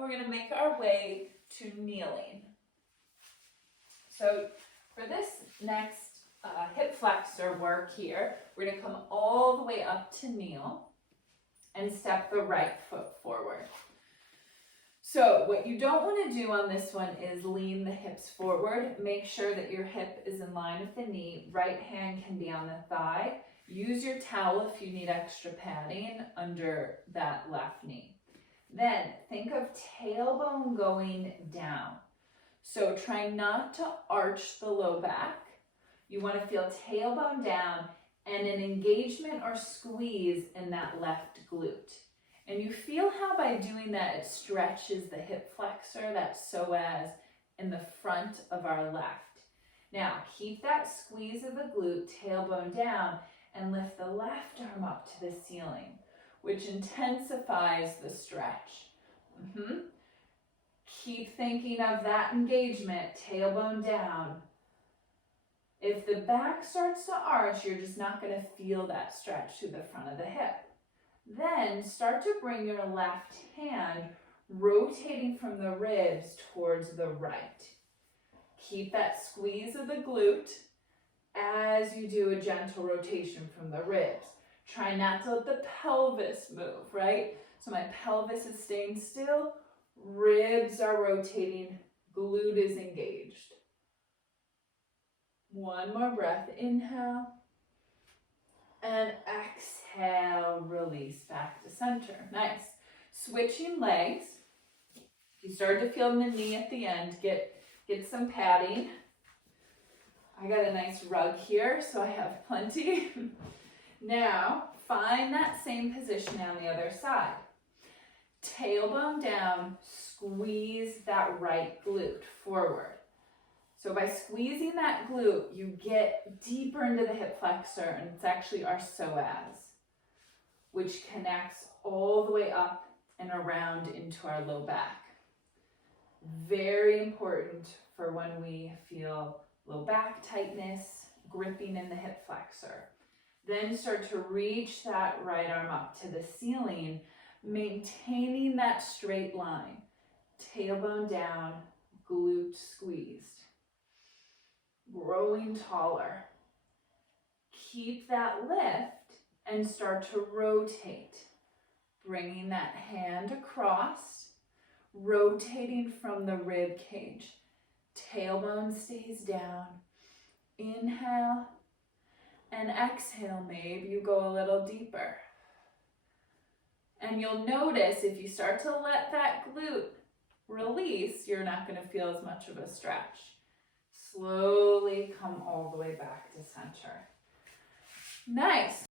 and we're going to make our way to kneeling. So for this next hip flexor work here, we're going to come all the way up to kneel and step the right foot forward. So what you don't want to do on this one is lean the hips forward. Make sure that your hip is in line with the knee. Right hand can be on the thigh. Use your towel if you need extra padding under that left knee. Then think of tailbone going down. So try not to arch the low back. You want to feel tailbone down and an engagement or squeeze in that left glute. And you feel how by doing that it stretches the hip flexor, that psoas, in the front of our left. Now keep that squeeze of the glute, tailbone down, and lift the left arm up to the ceiling, which intensifies the stretch. Keep thinking of that engagement, tailbone down. If the back starts to arch, you're just not going to feel that stretch through the front of the hip. Then start to bring your left hand rotating from the ribs towards the right. Keep that squeeze of the glute as you do a gentle rotation from the ribs. Try not to let the pelvis move, right? So my pelvis is staying still, ribs are rotating, glute is engaged. One more breath, inhale, and exhale, release back to center. Nice. Switching legs. You start to feel the knee at the end, get some padding. I got a nice rug here, so I have plenty. Now, find that same position on the other side. Tailbone down, squeeze that right glute forward. So by squeezing that glute, you get deeper into the hip flexor, and it's actually our psoas, which connects all the way up and around into our low back. Very important for when we feel low back tightness, gripping in the hip flexor. Then start to reach that right arm up to the ceiling, maintaining that straight line. Tailbone down, glute squeezed. Growing taller. Keep that lift and start to rotate. Bringing that hand across, rotating from the rib cage. Tailbone stays down. Inhale and exhale. Maybe you go a little deeper. And you'll notice if you start to let that glute release, you're not going to feel as much of a stretch. Slowly come all the way back to center. Nice.